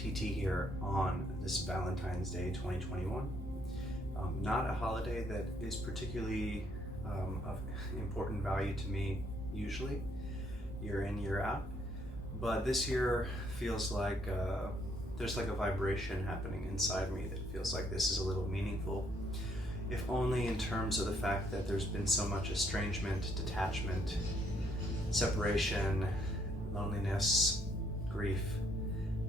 TT here on this Valentine's Day 2021. Not a holiday that is particularly of important value to me usually, year in, year out, but this year feels like there's like a vibration happening inside me that feels like this is a little meaningful, if only in terms of the fact that there's been so much estrangement, detachment, separation, loneliness, grief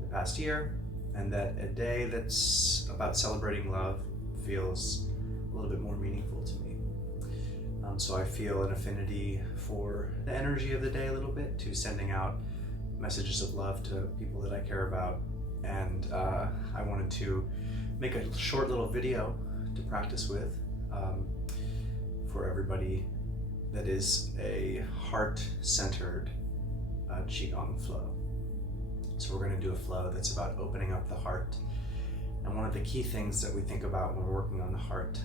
the past year, and that a day that's about celebrating love feels a little bit more meaningful to me. So I feel an affinity for the energy of the day a little bit, to sending out messages of love to people that I care about. And I wanted to make a short little video to practice with for everybody that is a heart-centered Qigong flow. So we're going to do a flow that's about opening up the heart. And one of the key things that we think about when we're working on the heart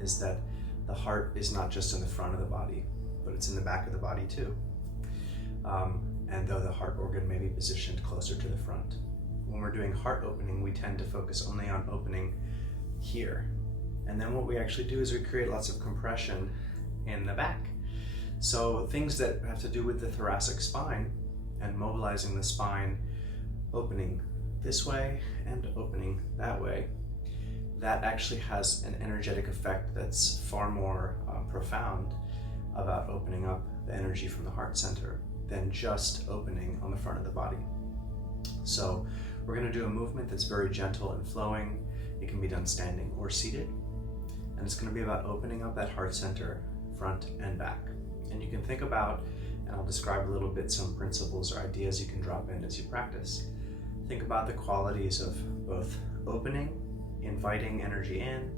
is that the heart is not just in the front of the body, but it's in the back of the body too. And though the heart organ may be positioned closer to the front, when we're doing heart opening, we tend to focus only on opening here. And then what we actually do is we create lots of compression in the back. So things that have to do with the thoracic spine and mobilizing the spine, opening this way and opening that way, that actually has an energetic effect that's far more profound about opening up the energy from the heart center than just opening on the front of the body. So we're going to do a movement that's very gentle and flowing. It can be done standing or seated, and it's going to be about opening up that heart center, front and back. And you can think about, and I'll describe a little bit some principles or ideas you can drop in as you practice. Think about the qualities of both opening, inviting energy in,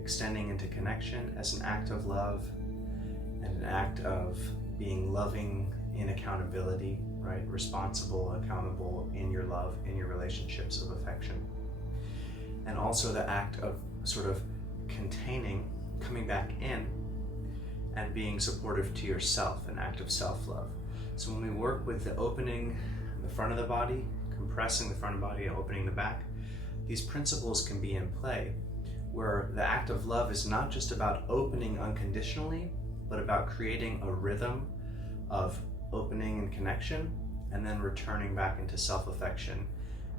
extending into connection as an act of love and an act of being loving in accountability, right? Responsible, accountable in your love, in your relationships of affection. And also the act of sort of containing, coming back in, and being supportive to yourself, an act of self-love. So when we work with the opening the front of the body, compressing the front of the body, opening the back, these principles can be in play, where the act of love is not just about opening unconditionally, but about creating a rhythm of opening and connection, and then returning back into self-affection,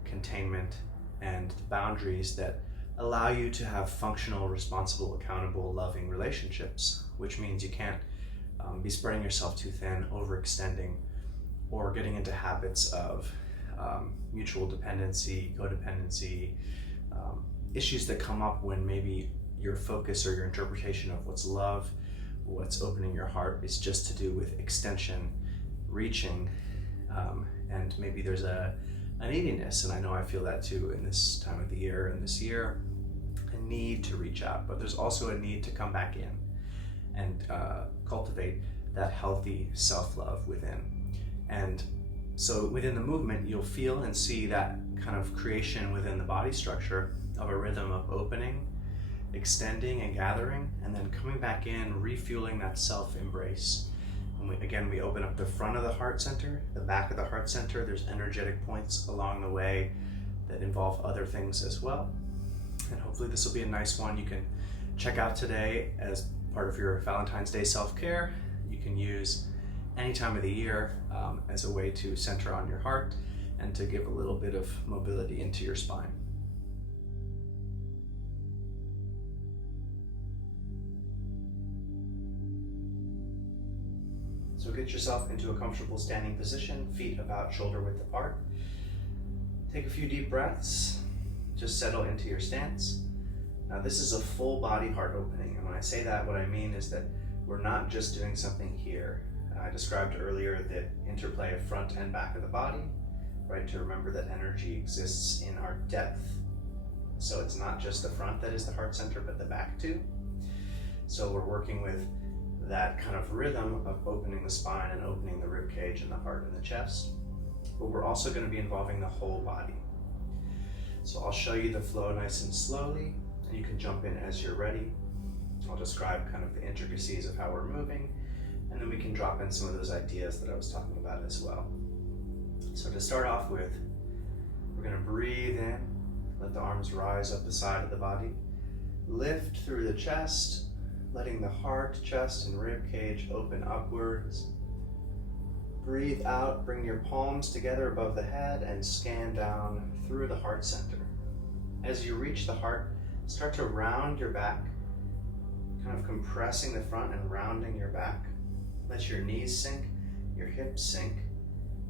containment, and boundaries that allow you to have functional, responsible, accountable, loving relationships, which means you can't be spreading yourself too thin, overextending, or getting into habits of mutual dependency, codependency, issues that come up when maybe your focus or your interpretation of what's love, what's opening your heart, is just to do with extension, reaching, and maybe there's a neediness, and I know I feel that too in this time of the year and this year, a need to reach out, but there's also a need to come back in and cultivate that healthy self-love within. And so within the movement, you'll feel and see that kind of creation within the body structure of a rhythm of opening, extending and gathering, and then coming back in, refueling that self-embrace. And we open up the front of the heart center, the back of the heart center. There's energetic points along the way that involve other things as well. And hopefully this will be a nice one you can check out today as part of your Valentine's Day self-care. You can use any time of the year as a way to center on your heart and to give a little bit of mobility into your spine. So get yourself into a comfortable standing position, feet about shoulder width apart. Take a few deep breaths, just settle into your stance. Now this is a full body heart opening, and when I say that, what I mean is that we're not just doing something here. I described earlier the interplay of front and back of the body, right? To remember that energy exists in our depth. So it's not just the front that is the heart center, but the back too. So we're working with that kind of rhythm of opening the spine and opening the rib cage and the heart and the chest. But we're also going to be involving the whole body. So I'll show you the flow nice and slowly, and you can jump in as you're ready. I'll describe kind of the intricacies of how we're moving, and then we can drop in some of those ideas that I was talking about as well. So to start off with, we're We're going to breathe in, let the arms rise up the side of the body. Lift through the chest, letting the heart, chest, and rib cage open upwards. Breathe out, bring your palms together above the head and scan down through the heart center. As you reach the heart, start to round your back, kind of compressing the front and rounding your back. Let your knees sink, your hips sink,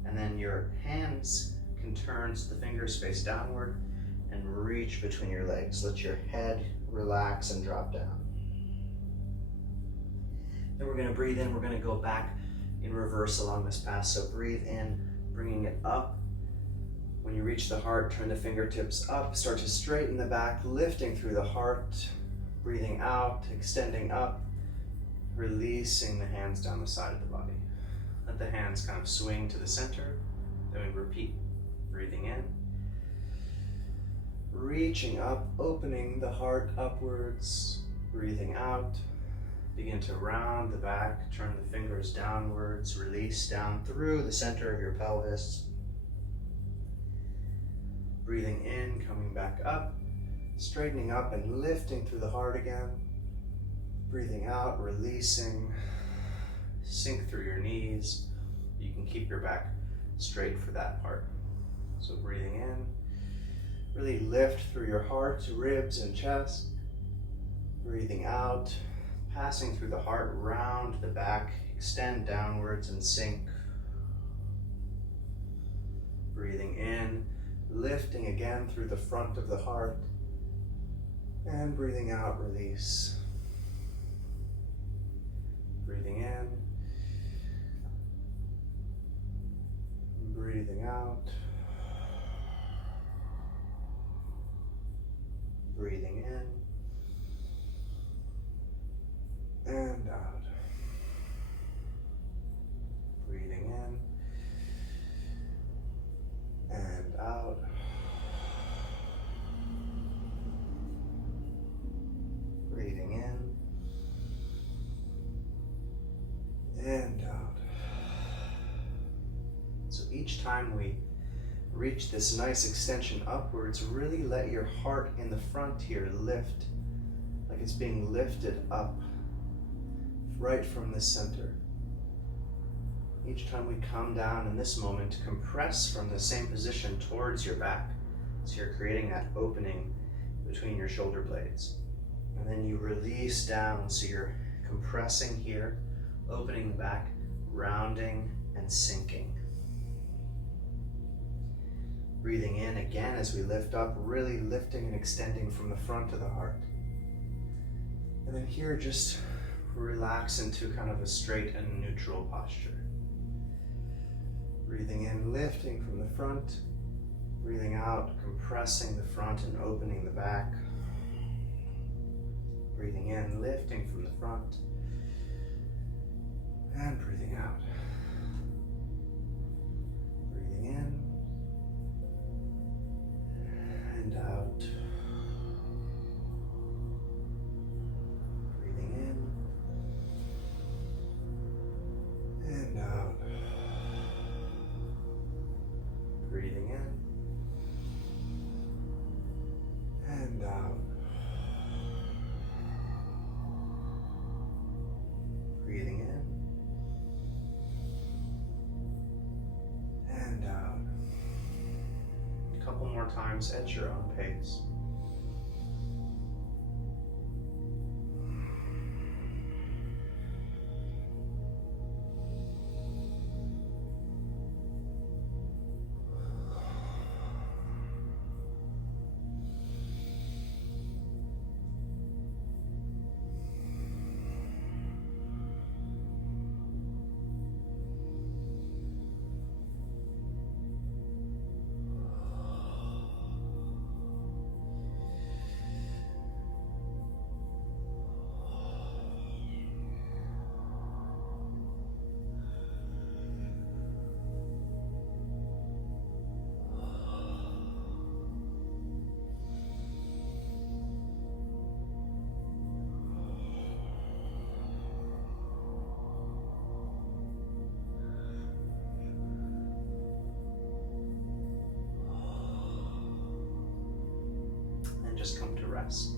and then your hands can turn so the fingers face downward and reach between your legs. Let your head relax and drop down. Then we're going to breathe in, we're going to go back in reverse along this path. So breathe in, bringing it up. When you reach the heart, turn the fingertips up, start to straighten the back, lifting through the heart, breathing out, extending up, releasing the hands down the side of the body. Let the hands kind of swing to the center, then we repeat. Breathing in, reaching up, opening the heart upwards, breathing out. Begin to round the back, turn the fingers downwards, release down through the center of your pelvis. Breathing in, coming back up, straightening up and lifting through the heart again. Breathing out, releasing, sink through your knees. You can keep your back straight for that part. So breathing in, really lift through your heart, ribs, and chest. Breathing out, passing through the heart, round the back, extend downwards and sink. Breathing in, lifting again through the front of the heart, and breathing out, release. Breathing in, breathing out, breathing in, and out. Breathing in, and out. Breathing in, and out. So each time we reach this nice extension upwards, really let your heart in the front here lift, like it's being lifted up right from the center. Each time we come down in this moment, compress from the same position towards your back. So you're creating that opening between your shoulder blades. And then you release down, so you're compressing here, opening the back, rounding and sinking. Breathing in again as we lift up, really lifting and extending from the front of the heart. And then here, just relax into kind of a straight and neutral posture. Breathing in, lifting from the front. Breathing out, compressing the front and opening the back. Breathing in, lifting from the front. And breathing out. Breathing in. And out. Breathing in. And out. Breathing in. And out. Breathing in. And out. A couple more times at your own pace. breaths.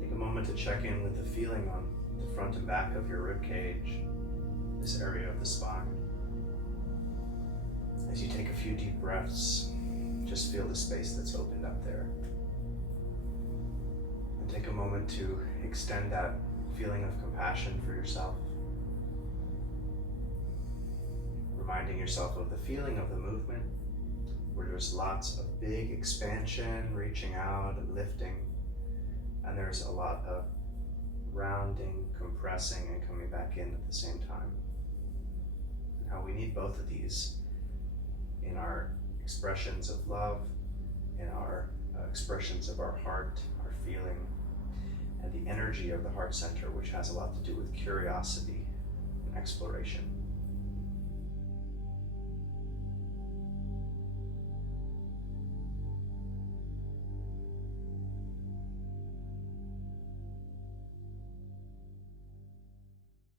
Take a moment to check in with the feeling on the front and back of your rib cage, this area of the spine. As you take a few deep breaths, just feel the space that's opened up there. And take a moment to extend that feeling of compassion for yourself, reminding yourself of the feeling of the movement, where there's lots of big expansion, reaching out and lifting, and there's a lot of rounding, compressing, and coming back in at the same time. And how we need both of these in our expressions of love, in our expressions of our heart, our feeling, and the energy of the heart center, which has a lot to do with curiosity and exploration.